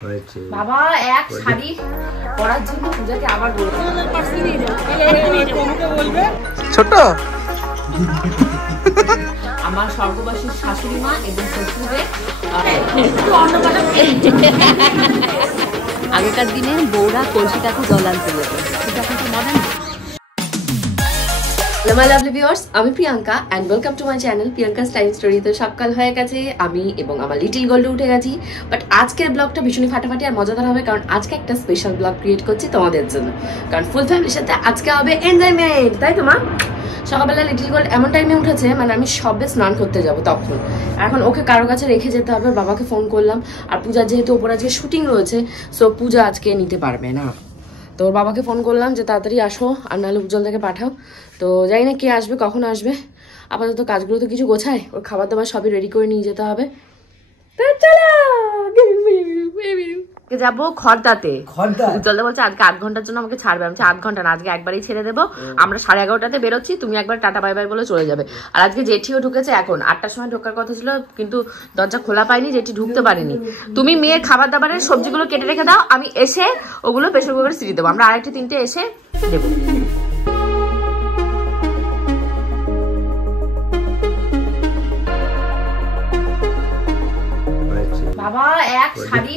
বাবা এক শাড়ি পরার জন্য পূজাকে আবার বলবে ছোট আমার স্বর্গবাসীর শাশুড়ি মা এবং শ্বশুরের আগেকার দিনে বউরা কলসিটাকে জল আনতে যেত, কিন্তু এখন তো মডার্ন। মাই লাভলি ভিউয়ার্স, আমি Priyanka and welcome to my channel Priyanka style story. তো সকাল হয়ে গেছে, আমি এবং আমার লিটিল গোল্ডে উঠে গেছি। বাট আজকের ব্লগটা ভীষণই ফাটাফাটি আর মজাদার হবে, কারণ আজকে একটা স্পেশাল ব্লগ ক্রিয়েট করছি তোমাদের জন্য, কারণ ফুল ফ্যামিলির সাথে আজকে হবে এনজয়মেন্ট, তাই তো মা? সকালবেলা লিটিল গোল্ড এমন টাইমে উঠেছে, মানে আমি সবে স্নান করতে যাব তখন। এখন ওকে কারো কাছে রেখে যেতে হবে, বাবাকে ফোন করলাম। আর পূজার যেহেতু ওপর আজকে শুটিং রয়েছে, সো পূজা আজকে নিতে পারবে না। তো ওর বাবাকে ফোন করলাম যে তাড়াতাড়ি আসো, আর নাহলে উজ্জ্বল থেকে পাঠাও। তো জানি না কে আসবে, কখন আসবে। আপাতত কাজগুলো তো কিছু গোছায়, ওর খাবার দাবার সবই রেডি করে নিয়ে যেতে হবে। তো চলো যাবো খড়দাতে। উজ্জ্বলদা বলছে আজকে 8 ঘন্টার জন্য আমাকে ছাড়বে। আমি 8 ঘন্টা না, আজকে একবারই ছেড়ে দেবো। আমরা 11:30টাতে বেরোচ্ছি, তুমি একবার টাটা বাই বাই বলে চলে যাবে। আর আজকে জেঠিও ঢুকেছে, এখন 8টার সময় ঢোকার কথা ছিল, কিন্তু দরজা খোলা পাইনি, জেঠি ঢুকতে পারিনি। তুমি মেয়ের খাবার দাবারের সবজিগুলো কেটে রেখে দাও, আমি এসে ওগুলো প্রেসার কুকারে সিটি দেবো। আমরা 2:30-3টে এসে দেবো। বাবা এক শাড়ি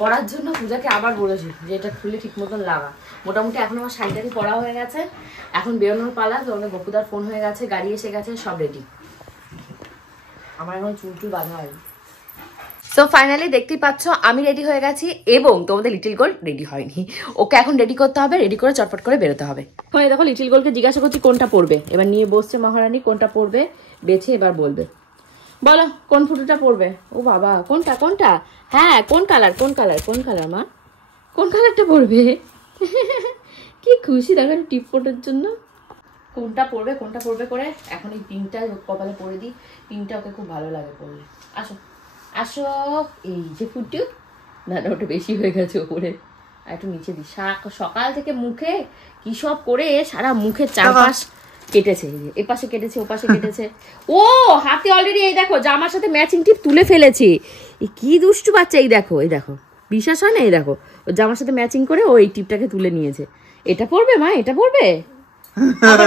পরার জন্য পূজাকে আবার বলেছি যে এটা খুলে ঠিক মতন লাগা। মোটামুটি এখন আমার শাড়িটাকে পরা হয়ে গেছে, এখন বেরোনোর পালা। তো আমাদের গপুদার ফোন হয়ে গেছে, গাড়ি এসে গেছে, সব রেডি। আমার এখন চুল বাঁধা হয়। সো ফাইনালি দেখতেই পাচ্ছ আমি রেডি হয়ে গেছি, এবং তোমাদের লিটিল গোল্ড রেডি হয়নি। ওকে এখন রেডি করতে হবে, রেডি করে চটপট করে বেরোতে হবে। দেখো লিটিল গোল্ডকে জিজ্ঞাসা করছি কোনটা পরবে। এবার নিয়ে বসছে মহারানী, কোনটা পরবে বেছে এবার বলবে। বলো কোন ফুটোটা পরবে? ও বাবা, কোনটা কোনটা? হ্যাঁ, কোন কালার কোন কালার কোন কালার মা? কোন কালারটা পরবে? কি খুশি দেখো টিপ ফোটোর জন্য। কোনটা পরবে কোনটা পরবে করে এখন এই পিনটা কপালে পরে দিই। পিনটা ওকে খুব ভালো লাগে পরলে। আসো আসো, এই যে ফুটু। না না, ওটা বেশি হয়ে গেছে ওপরে, আর একটু নিচে দিই। সকাল থেকে মুখে কি সব করে সারা মুখের চারপাশ কেটেছে, এপাশে কেটেছে ওপাশে কেটেছে। ও হাতে অলরেডি এই দেখো জামার সাথে ম্যাচিং টিপ তুলে ফেলেছে। এই কি দুষ্টু বাচ্চা, এই দেখো এই দেখো, বিশ্বাস হয় না? এই দেখো ও জামার সাথে ম্যাচিং করে ও এই টিপটাকে তুলে নিয়েছে। এটা পরবে মা, এটা পরবে।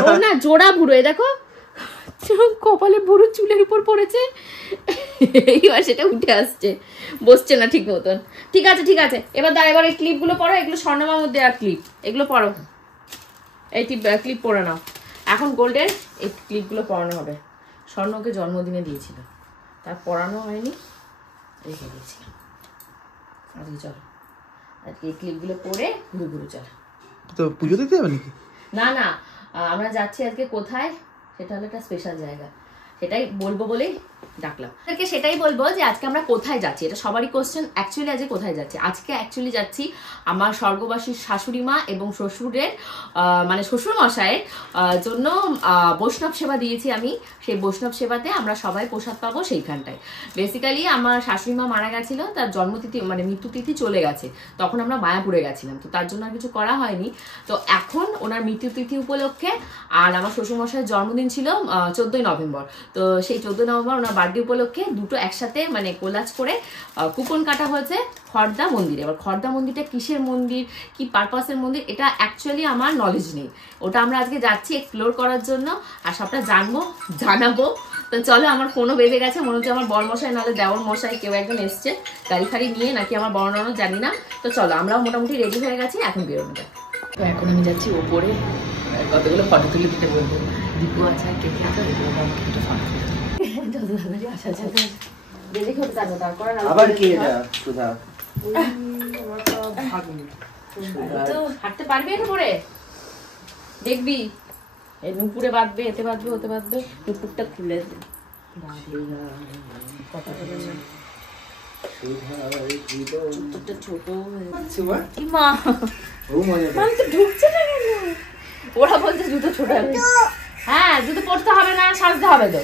ও না জোড়া বুড়ো, এই দেখো কপালে বুড়ো চুলের উপর পড়েছে, এইবার সেটা উঠে আসছে, বসছে না ঠিক মতন। ঠিক আছে ঠিক আছে, এবার দাঁড়া, এবার এই ক্লিপগুলো পরো। এগুলো স্বর্ণমার মধ্যে আর ক্লিপ, এগুলো পরো। এই ক্লিপ পরে নাও। এখন গোল্ডের এই ক্লিপগুলো পরানো হবে। স্বর্ণকে জন্মদিনে দিয়েছিল, তার পরানো হয়নি, রেখে দিয়েছিলাম। আজকে চলো, আজকে এই ক্লিপগুলো পরে ঘুরে ঘুরে চলো। তো পুজো দিতে হবে নাকি? না না, আমরা যাচ্ছি আজকে কোথায়, সেটা হলো একটা স্পেশাল জায়গা, সেটাই বলবো বলেই ডাকলাম। সেটাই বলবো যে আজকে আমরা কোথায় যাচ্ছি, এটা সবারই কোশ্চেন। অ্যাকচুয়ালি আজকে কোথায় যাচ্ছি? আজকে অ্যাকচুয়ালি যাচ্ছি আমার স্বর্গবাসীর শাশুড়ি মা এবং শ্বশুরের মানে শ্বশুর মশাইয়ের জন্য বৈষ্ণব সেবা দিয়েছি আমি। সেই বৈষ্ণব সেবাতে আমরা সবাই প্রসাদ পাবো সেইখানটায়। বেসিক্যালি আমার শাশুড়ি মা মারা গেছিল, তার জন্মতিথি মানে মৃত্যুতিথি চলে গেছে, তখন আমরা মায়াপুরে গেছিলাম, তো তার জন্য আর কিছু করা হয়নি। তো এখন ওনার মৃত্যুতিথি উপলক্ষে, আর আমার শ্বশুরমশাইয়ের জন্মদিন ছিল 14ই নভেম্বর, তো সেই 14 নভেম্বর ওনার বার্থডে উপলক্ষে দুটো একসাথে মানে কোলাজ করে কুপন কাটা হয়েছে খড়দা মন্দিরে। এবার খড়দা মন্দিরটা কিসের মন্দির, কি পারপাসের মন্দির, এটা অ্যাকচুয়ালি আমার নলেজ নেই। ওটা আমরা আজকে যাচ্ছি এক্সপ্লোর করার জন্য, আর সবটা জানাবো। তো চলো, আমার ফোনও বেজে গেছে, মনে হচ্ছে আমার বড়মশাই নাহলে দেওর মশাই কেউ একজন এসছে গাড়ি ফাড়ি নিয়ে, নাকি আমার বড় ননদ জানি না। তো চলো, আমরাও মোটামুটি রেডি হয়ে গেছি, এখন বেরোনো যায়। তো এখন আমি যাচ্ছি ওপরে, কতগুলো ফটো তুলে দিতে বলবো। দীপু আছে, কেটে আছে, দুটো ফটো হাঁটতে পারবি এটা পরে দেখবি। এই নুপুরে বাঁধবে, এতে বাঁধবে, ওতে বাঁধবে, নুপুরটা খুলে ছোট ঢুকছে না কেন? ওরা বলছে জুতো ছোট হবে। হ্যাঁ, জুতো পরতে হবে না, সাজতে হবে তো।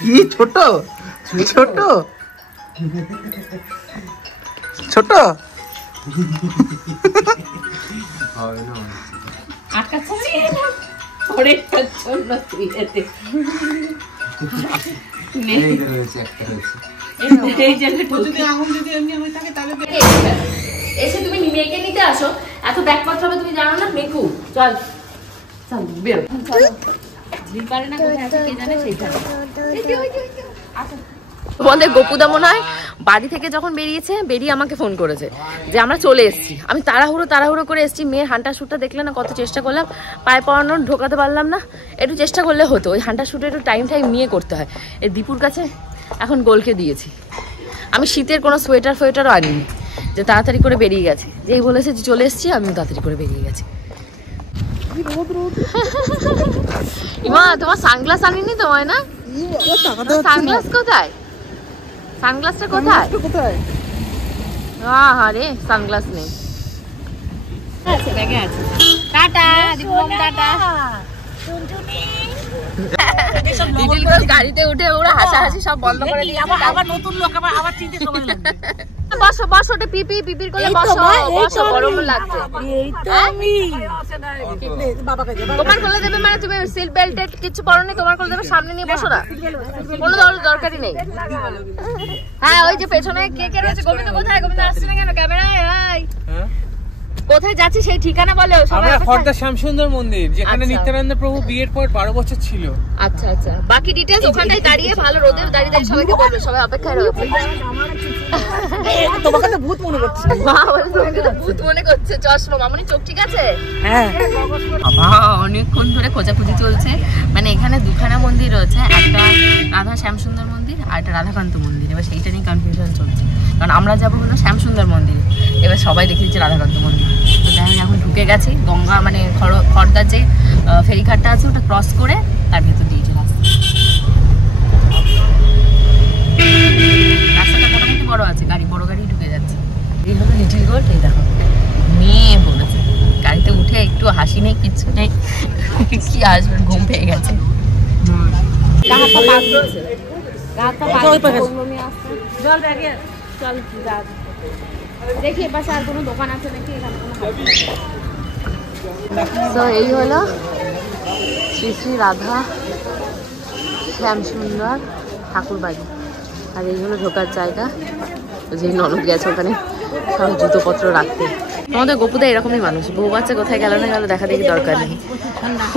কি ছোট ছোট ছোট এসে তুমি মেয়েকে নিতে আসো, এত ব্যাগপত্র হবে তুমি জানো না? মেকু চল চল বেরো, ঝিল পারে না কোথায় আছে কে জানে সেইখানে। তোমাদের গোপুদা মনে হয় বাড়ি থেকে যখন বেরিয়ে আমাকে ফোন করেছে যে আমরা চলে এসেছি। আমি তাড়াহুড়ো করে এসেছি। মেয়ের হান্টার শ্যুটটা দেখলে না, কত চেষ্টা করলাম, পায়ে পড়ানোর ঢোকাতে পারলাম না। একটু চেষ্টা করলে হতো, ওই হান্টার শ্যুটে একটু টাইম নিয়ে করতে হয়। এই দীপুর কাছে এখন গোলকে দিয়েছি। আমি শীতের কোনো সোয়েটারও আনিনি, যে তাড়াতাড়ি করে বেরিয়ে গেছে। যেই বলেছে যে চলে এসেছি, আমিও তাড়াতাড়ি করে বেরিয়ে গেছি। ইমা তোমার সানগ্লাস আনিনি তোমায় না? সানগ্লাস কোথায়? সানগ্লাসটা কোথায়? আরে সানগ্লাস নেই, আছে ব্যাগে আছে। Tata Deepam, tata. Little girl গাড়িতে উঠে ওরা হাসাহাসি সব বন্ধ করে দিয়ে আবার নতুন লোক আবার চিনতে সময় লাগবে। বসো বসো, ওটা পিপি করে বসো বসো, গরম লাগছে। এই তো আমি তোমার কোলে দেবে মানে তুমি সিট বেল্টেড কিছু পরনি, তোমার কোলে দেবে, সামনে নিয়ে বসো না, কোনো দরকারই নেই। হ্যাঁ ওই যে পেছনে কে রয়েছে, গোবিন্দ কোথায়? গোবিন্দ আসছে না কেন ক্যামেরায়? কোথায় যাচ্ছে সেই ঠিকানা বলে। আমরা খর্দা শ্যামসুন্দর মন্দির, যেখানে নিত্যানন্দ প্রভু বিয়ের পর 12 বছর ছিল। আচ্ছা আচ্ছা, বাকি ডিটেইলস ওখানটায় দাঁড়িয়ে ভালো রোদে দাঁড়িয়ে সবাইকে বলবে, সবাই অপেক্ষায় রয়েছে। তোমাকে তো ভূত মনে করছে। মা বলে তোমাকে তো ভূত মনে করছে। চশমা মামনি, চোখ ঠিক আছে? হ্যাঁ। বাবা অনেকক্ষণ ধরে খোঁজাখুঁজি চলছে। মানে এখানে দুখানা মন্দির রয়েছে, একটা রাধা শ্যামসুন্দর মন্দির আর একটা রাধাকান্ত মন্দির। এবার সেইটা নিয়ে কনফিউশন চলছে, কারণ আমরা যাবো হলো শ্যামসুন্দর মন্দির, এবার সবাই দেখে দিচ্ছে রাধাকান্ত মন্দির। তো তাই এখন ঢুকে গেছি গঙ্গা, মানে খড়দার যে ফেরিঘাটটা আছে ওটা ক্রস করে তার ভেতর দিয়েছে রাস্তাটা মোটামুটি বড় আছে, বড় গাড়ি ঢুকে যাচ্ছে। এই হলো লিটল গোল্ড। এই দেখো মেয়ে বলেছে, গাড়িতে উঠে একটু হাসি নেই, কিচ্ছু নেই, কি আসবে, ঘুম পেয়ে গেছে। দেখি এপাশে আর কোনো দোকান আছে নাকি। তো এই হলো শ্রী শ্রী রাধা শ্যামসুন্দর ঠাকুর বাড়ি, আর এই হলো ঢোকার জায়গা। যে ননদ গেছে ওখানে সব জুতোপত্র রাখতে। আমাদের গোপুদা এরকমই মানুষ, বউ বাচ্চা কোথায় গেল না গেল দেখা দেখি দরকার নেই,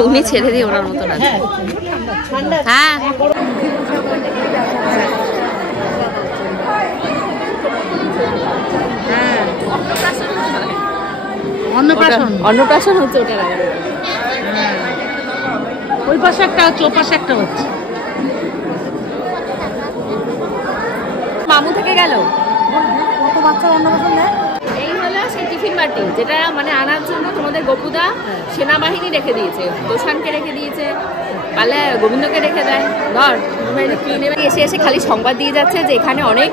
উনি ছেড়ে দিয়ে ওনার মতন আছে। হ্যাঁ অন্নপ্রাশন হচ্ছে ওটা, ওই পাশে একটা হচ্ছে, ও পাশে একটা হচ্ছে। মামু থেকে গেল। কত বাচ্চা অন্নপ্রাশন দেয়? এই হলো সেই টিফিন বাটি, যেটা মানে আনার জন্য তোমাদের গোপুদা সেনাবাহিনী রেখে দিয়েছে, দোসানকে রেখে দিয়েছে, পালে গোবিন্দকে রেখে দেয়। ধর এসে এসে খালি সংবাদ দিয়ে যাচ্ছে যে এখানে অনেক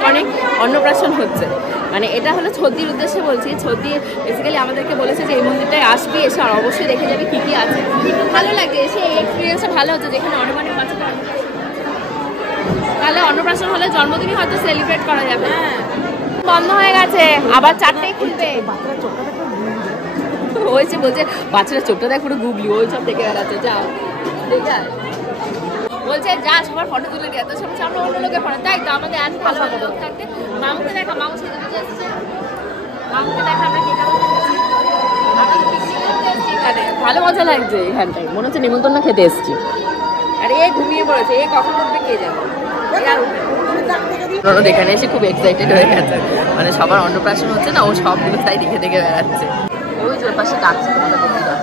অন্নপ্রাশন হচ্ছে। মানে এটা হলো ছদ্দির উদ্দেশ্যে বলছি। ছদ্দি বেসিক্যালি আমাদেরকে বলেছে যে এই মন্দিরটায় আসবি, এসে অবশ্যই দেখে যাবে কী কী আছে। ভালো লাগে এসে, এই এক্সপিরিয়েন্সটা ভালো হচ্ছে, যেখানে অনেক বাচ্চাদের তাহলে অন্নপ্রাশন হলে জন্মদিনই হয়তো সেলিব্রেট করা যাবে। বন্ধ হয়ে গেছে, আবার 4টায় খুলবে। হয়েছে বলছে বাচ্চারা চোখটা দেখ পুরো গুগলি, ওই সব দেখে বেড়াচ্ছে। যা দেখে বলছে যা সবার ফটো তুলে দিয়ে, তো সবাই আমরা অন্য লোকের ফটো। তাই তো আমাদের আজ ভালো ভালো লোক থাকতে। মামুকে দেখা, মামু সেটা বুঝে এসেছে, মামুকে দেখা আমরা কেটা এখানে ভালো মজা লাগছে। এখানটায় মনে হচ্ছে নিমন্ত্রণ খেতে এসেছি। আর এ ঘুমিয়ে পড়েছে, এ কখন উঠবে কে জানে। এখানে এসে খুব এক্সাইটেড হয়ে গেছে, মানে সবার অন্নপ্রাশন হচ্ছে না, ও সবগুলো তাই দেখে দেখে বেড়াচ্ছে। ওই জোর পাশে ডাকছে তোমাদের বন্ধুরা।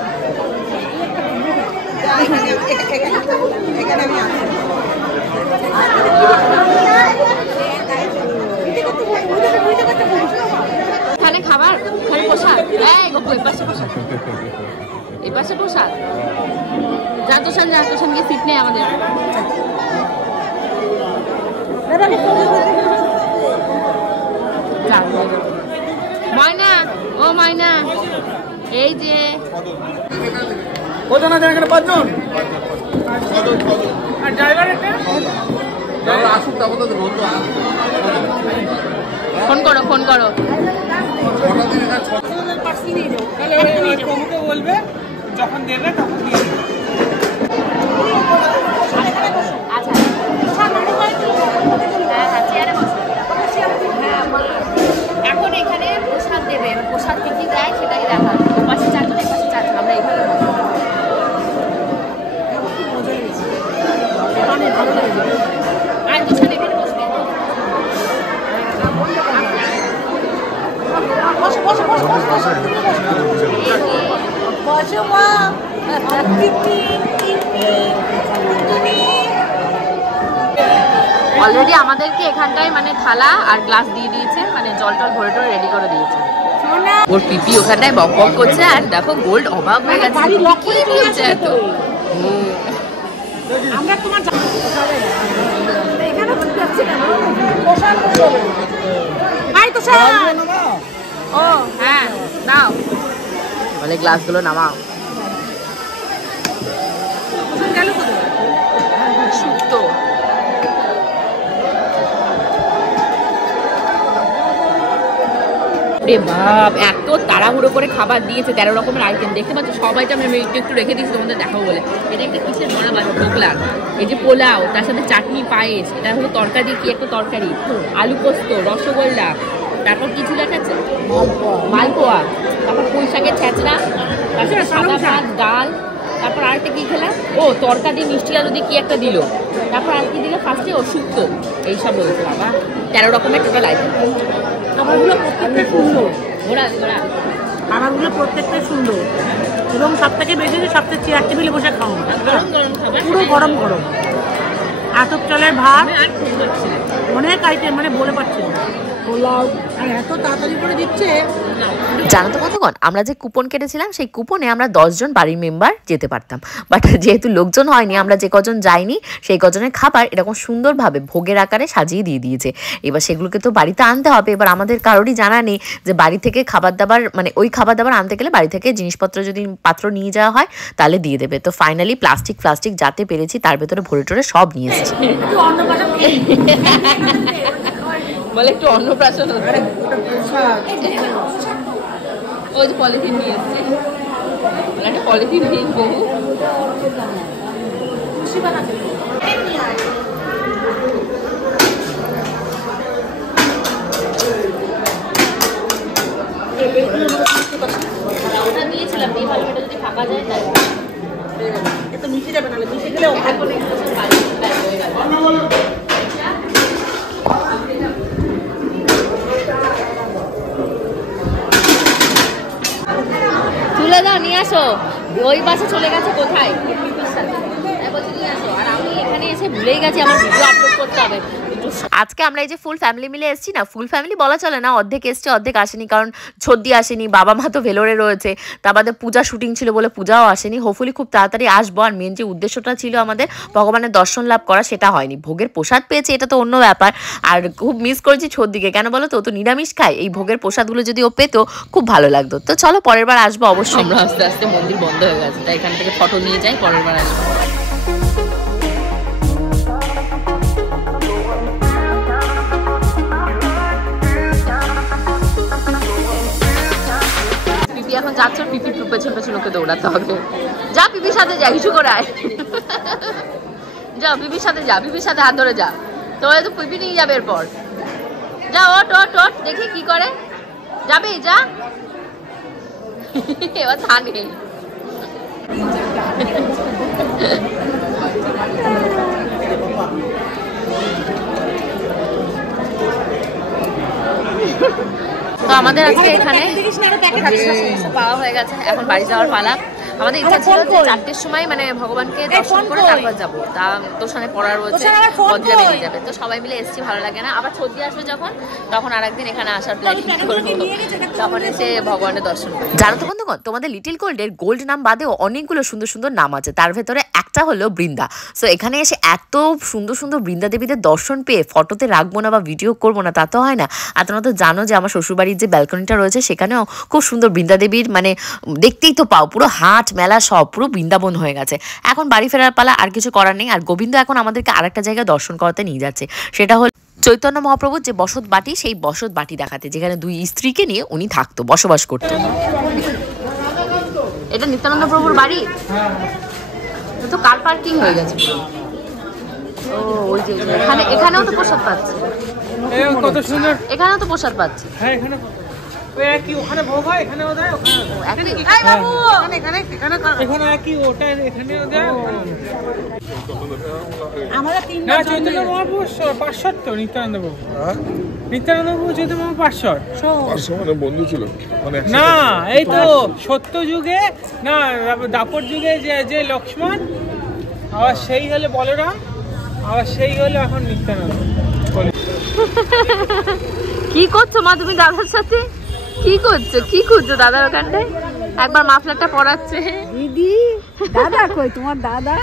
এখানে খাবার, ওখানে পোশাক। এই গপু এপাশে পোশাক, এপাশে পোশাক। যা তোষান গিয়ে সিট নেই আমাদের। ময়না, ও ময়না, এই যে কজন আছে এখানে? 5 জন। আর ড্রাইভার একটা আসুক, তারপর তো বলতো ফোন করো। প্রভুকে বলবে যখন দেবে তখন দিয়ে দেবে। আচ্ছা অলরেডি আমাদেরকে এখানটায় মানে থালা আর গ্লাস দিয়ে দিয়েছে, মানে জল টল ভরে টরে রেডি করে দিয়েছে। ওর পিপি ওখানটায় বক বক করছে, আর দেখো গোল্ড অভাব হয়ে গেছে, কি বলছে এত। আমরা তোমার এখানে ও হ্যাঁ নাও, বলে গ্লাসগুলো নামাও। শুক্তো বাপ, এত তাড়াহুড়ো করে খাবার দিয়েছে, 13 রকমের আইটেম দেখতে পাচ্ছ। সব আইটেম আমি একটু রেখে দিয়েছি তোমাদের দেখাবো বলে। এটা একটা কিসের বড়া বাচ্চা ঢোকলা, এই যে পোলাও, তার সাথে চাটনি, পায়েস, এটা হলো তরকারি, কি একটা তরকারি, আলু পোস্ত, রসগোল্লা, তারপর কিছু দেখাচ্ছে মালপোয়া, তারপর পুঁই শাকের ছেঁচড়া, তারপর সাদা ভাত, ডাল, তারপর আরেকটা কি খেলাম, ও তরকা দিয়ে মিষ্টি আলু দিয়ে কি একটা দিল, তারপর আর কি দিল ফার্স্টে, ও শুক্তো, এইসব রয়েছে বাবা। 13 রকমের টোটাল আইটেম। খাবারগুলো প্রত্যেকটা সুন্দর, ঘোরা ঘোরা খাবারগুলো প্রত্যেকটা সুন্দর, এবং সব থেকে বেশি সবচেয়ে চেয়ার টেবিলে বসে খাওয়া, গরম গরম খাবার, পুরো গরম গরম। আতপ চালের ভাত, অনেক আইটেম, মানে বলে পারছি না, পোলাও, আর এত তাড়াতাড়ি করে দিচ্ছে। জানো তো কতক্ষণ, আমরা যে কুপন কেটেছিলাম সেই কুপনে আমরা 10 জন বাড়ির মেম্বার যেতে পারতাম, বাট যেহেতু লোকজন হয়নি, আমরা যে কজন যাইনি সেই কজনের খাবার এরকম সুন্দরভাবে ভোগের আকারে সাজিয়ে দিয়ে দিয়েছে। এবার সেগুলোকে তো বাড়িতে আনতে হবে। এবার আমাদের কারোরই জানা নেই যে বাড়ি থেকে খাবার দাবার, মানে ওই খাবার দাবার আনতে গেলে বাড়ি থেকে জিনিসপত্র যদি পাত্র নিয়ে যাওয়া হয় তাহলে দিয়ে দেবে। তো ফাইনালি প্লাস্টিক যাতে পেরেছি তার ভেতরে ভরে টরে সব নিয়ে এসেছি। বলে একটু অন্নপ্রাশন, ওই যে পলিথিন নিয়ে এসছে, একটা পলিথিন নিয়ে বহু ওটা নিয়েছিলাম, দিয়ে ভালো এটা যদি ফাঁকা যায় তাই এত মিশে যাবে, নাহলে মিশে গেলে তুলে দাও, নিয়ে আসো। ওই বাসে চলে গেছে কোথায়, বলছি নিয়ে আসো। আর আমি এখানে এসে ভুলেই গেছি আমার ভিডিও আপলোড করতে হবে। আজকে আমরা এই যে ফুল ফ্যামিলি মিলে এসেছি না, ফুল ফ্যামিলি বলা চলে না, অর্ধেক এসছে অর্ধেক আসেনি, কারণ ছদ্দি আসেনি, বাবা মা তো ভেলোরে রয়েছে, তার বাদে পূজা শুটিং ছিল বলে পূজাও আসেনি। হোপফুলি খুব তাড়াতাড়ি আসবো। আর মেন যে উদ্দেশ্যটা ছিল আমাদের ভগবানের দর্শন লাভ করা, সেটা হয়নি। ভোগের প্রসাদ পেয়েছি এটা তো অন্য ব্যাপার, আর খুব মিস করেছি ছদ্দিকে। কেন বলো তো, ও তো নিরামিষ খায়, এই ভোগের প্রসাদগুলো যদি ও পেতো খুব ভালো লাগতো। তো চলো পরের বার আসবো অবশ্যই। আমরা আস্তে আস্তে মন্দির বন্ধ হয়ে গেছে, তাই এখান থেকে ফটো নিয়ে যাই, পরের বার আসবো। এখন যাচ্ছ, পিপির পেছন পেছন ওকে দৌড়াতে হবে। যা পিপির সাথে যা, কিছু করে আয়, যা পিপির সাথে যা, পিপির সাথে হাত ধরে যা, তোরা তো পিপি নিয়ে যাবে এরপর। যা ওট ওট ওট, দেখি কি করে, যাবে যা। এবার থাকে তো আমাদের আজকে এখানে পাওয়া হয়ে গেছে, এখন বাড়ি যাওয়ার পালা। আমাদের ইচ্ছা ছিল যে 4টের সময় মানে ভগবানকে দর্শন করে তারপর যাবো, তা তোর সামনে পড়া রয়েছে, বদলে বেরিয়ে যাবে। তো সবাই মিলে এসেছি, ভালো লাগে না। আবার ছদ্দি আসবে যখন, তখন আরেকদিন এখানে আসার প্ল্যানিং করবো, তখন এসে ভগবানের দর্শন করবো। জানো তো বন্ধুগণ, তোমাদের লিটিল গোল্ডের গোল্ড নাম বাদেও অনেকগুলো সুন্দর সুন্দর নাম আছে, তার ভেতরে একটা হলো বৃন্দা। সো এখানে এসে এত সুন্দর সুন্দর বৃন্দা দেবীদের দর্শন পেয়ে ফটোতে রাখবো না বা ভিডিও করবো না তা তো হয় না। আর তোমরা তো জানো যে আমার শ্বশুরবাড়ির যে ব্যালকনিটা রয়েছে সেখানেও খুব সুন্দর বৃন্দা দেবীর, মানে দেখতেই তো পাও, পুরো হাট মেলা সব পুরো বৃন্দাবন হয়ে গেছে। এখন বাড়ি ফেরার পালা, আর কিছু করার নেই। আর গোবিন্দ এখন আমাদেরকে আরেকটা জায়গায় দর্শন করাতে নিয়ে যাচ্ছে, সেটা হল চৈতন্য মহাপ্রভুর যে বসত বাটি, সেই বসত বাটি দেখাতে, যেখানে 2 স্ত্রীকে নিয়ে উনি থাকতো, বসবাস করতো। এটা নিত্যানন্দ প্রভুর বাড়ি, তো কার পার্কিং হয়ে গেছে। ও ওই যে এখানে, এখানেও তো প্রসাদ পাচ্ছে, কত সুন্দর, এখানেও তো প্রসাদ পাচ্ছে। হ্যাঁ এখানে ওই কি ওখানে ভোগ হয়, এখানেও দেয়, ওখানে একই এখানে কি ওটা এখানে আমাদের না চৈতন্য মহাপুর 500 তো নিত্যানন্দ বাবু নিত্যানন্দ বাবু চৈতন্য মহাপুর 500 মানে বন্ধু ছিল মানে না এই তো সত্য যুগে না দাপর যুগে যে লক্ষ্মণ আবার সেই হলে বলরাম আবার সেই হলো এখন নিত্যানন্দ। কি করছো মা তুমি দাদার সাথে? কি করছো কি করছো দাদার ওখানটায়? একবার মাফলারটা পরাচ্ছে দিদি দাদা কই তোমার দাদা?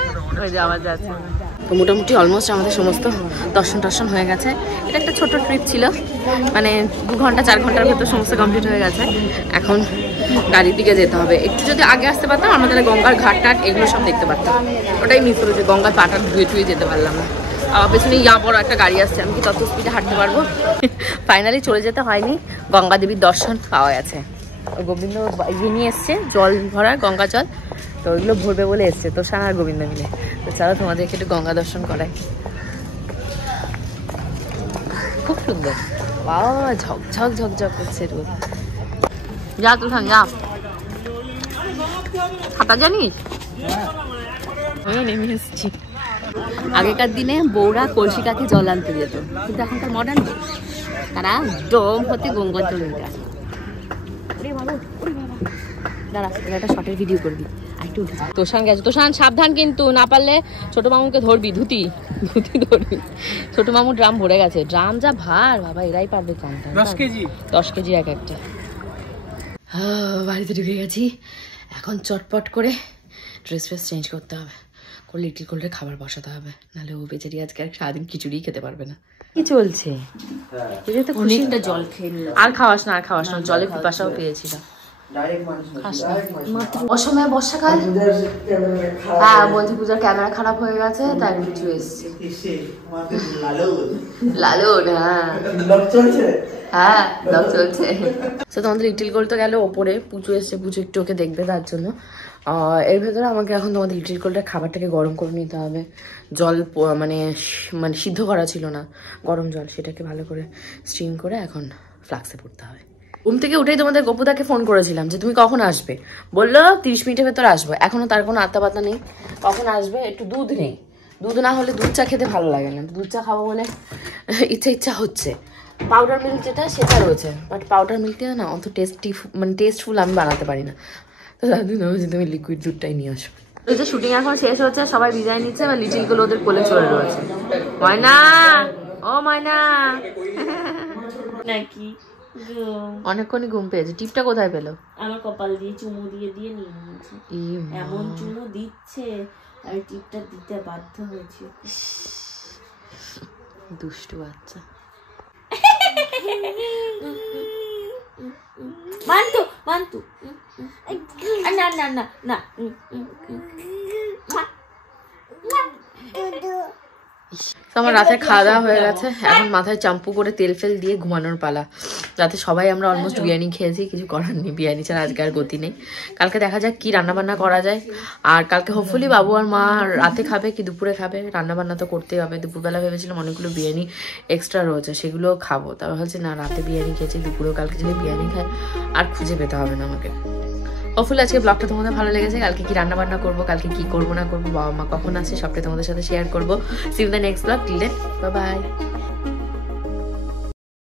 ওই যে আওয়াজ আছে। তো মোটামুটি অলমোস্ট আমাদের সমস্ত দর্শন হয়ে গেছে। এটা একটা ছোট ট্রিপ ছিল, মানে 2 ঘন্টা 4 ঘন্টার ভেতর সমস্ত কমপ্লিট হয়ে গেছে। এখন গাড়ির দিকে যেতে হবে। একটু যদি আগে আসতে পারতাম আমরা তাহলে গঙ্গার ঘাট টাট এগুলো সব দেখতে পারতাম। ওটাই মিস হলো যে গঙ্গার পাটা ধুয়ে যেতে পারলাম না। পেছনে বড় একটা গাড়ি আসছে, আমি কি তত স্পিডে হাঁটতে পারবো? ফাইনালি চলে যেতে হয়নি, গঙ্গা দেবীর দর্শন পাওয়া গেছে। গোবিন্দ ইয়ে নিয়ে এসছে জল ভরা গঙ্গা জল, তো ওইগুলো ভরবে বলে এসছে তো সারা গোবিন্দ মিলে। তো চলো তোমাদেরকে একটু গঙ্গা দর্শন করাই। খুব সুন্দর, বাবা ঝকঝক ঝকঝক করছে রোদ। যা তুলখান যা, খাতা জানিস? নেমে এসছি। আগেকার দিনে বউরা কলসিটাকে জল আনতে যেত, কিন্তু এখনকার মডার্ন তারা ডোম হতে গঙ্গার জল নিতে আসে। দাঁড়া একটা শর্টের ভিডিও করবি। তোষান গেছে, তোষান সাবধান কিন্তু, না পারলে ছোট মামুকে ধরবি, ধুতি ধরবি। ছোট মামু ড্রাম ভরে গেছে, ড্রাম যা ভার বাবা, এরাই পারবে চানটা। 10 কেজি এক একটা। বাড়িতে ঢুকে গেছি, এখন চটপট করে ড্রেস চেঞ্জ করতে হবে, করে লিটিল কোল্ডের খাবার বসাতে হবে, নাহলে ও বেচারি আজকে আর সারাদিন খিচুড়ি খেতে পারবে না। কি চলছে? অনেকটা জল খেয়ে আর খাওয়াস না, জলে পিপাসাও পেয়েছিলাম। অসময়ে বর্ষাকাল, হ্যাঁ বলছি পূজার ক্যামেরা খারাপ হয়ে গেছে তাই কিছু এসছে। লালন হ্যাঁ ব্লগ চলছে। তো তোমাদের লিটিল গোল্ড তো গেল ওপরে, পুজো এসছে, পুজো একটু ওকে দেখবে তার জন্য। এর ভেতরে আমাকে এখন তোমাদের লিটিল গোল্ডের খাবারটাকে গরম করে নিতে হবে। জল মানে সিদ্ধ করা ছিল না, গরম জল, সেটাকে ভালো করে স্টিম করে এখন ফ্লাক্সে পড়তে হবে। ঘুম থেকে উঠেই তোমাদের গপুদাকে ফোন করেছিলাম যে তুমি কখন আসবে, বললো 30 মিনিটের ভেতর আসবো। এখনো তার কোনো আত্মা পাতা নেই, কখন আসবে। একটু দুধ নেই, দুধ না হলে দুধ চা খেতে ভালো লাগে না, দুধ চা খাবো বলে ইচ্ছা হচ্ছে। পাউডার মিল্ক যেটা সেটা রয়েছে, বাট পাউডার মিল্কটা না অত টেস্টফুল আমি বানাতে পারি না, তো দাদু না যে তুমি লিকুইড দুধটাই নিয়ে আসো। ওই যে শুটিং এখন শেষ হচ্ছে, সবাই বিদায় নিচ্ছে, বা লিটিল গুলো ওদের কোলে চলে রয়েছে। ময়না, ও ময়না নাকি অনেকক্ষণই ঘুম পেয়েছে। টিপটা কোথায় পেলো? আমার কপাল দিয়ে চুমু দিয়ে নিয়ে নিয়েছে। এমন চুমু দিচ্ছে আমি টিপটা দিতে বাধ্য হয়েছি। দুষ্টু বাচ্চা। মান্তু না না না না। আমার রাতে খাওয়া দাওয়া হয়ে গেছে, এখন মাথায় শ্যাম্পু করে তেল ফেল দিয়ে ঘুমানোর পালা। রাতে সবাই আমরা অলমোস্ট বিরিয়ানি খেয়েছি, কিছু করার নেই, বিরিয়ানি ছাড়া আজকে আর গতি নেই। কালকে দেখা যাক কি রান্নাবান্না করা যায়। আর কালকে হোপফুলি বাবু আর মা রাতে খাবে কি দুপুরে খাবে, রান্নাবান্না তো করতেই হবে। দুপুরবেলা ভেবেছিলাম অনেকগুলো বিরিয়ানি এক্সট্রা রয়েছে, সেগুলোও খাবো। তারপর হচ্ছে না, রাতে বিরিয়ানি খেয়েছি, দুপুরেও কালকে যদি বিরিয়ানি খায় আর খুঁজে পেতে হবে না আমাকে। হোপফুলি আজকে ব্লগটা তোমাদের ভালো লেগেছে। কালকে কি রান্না বান্না করবো, কালকে কি করবো না করবো, বাবা মা কখন আসে, সবটাই তোমাদের সাথে শেয়ার করবো। See you in the next blog. Till then bye by.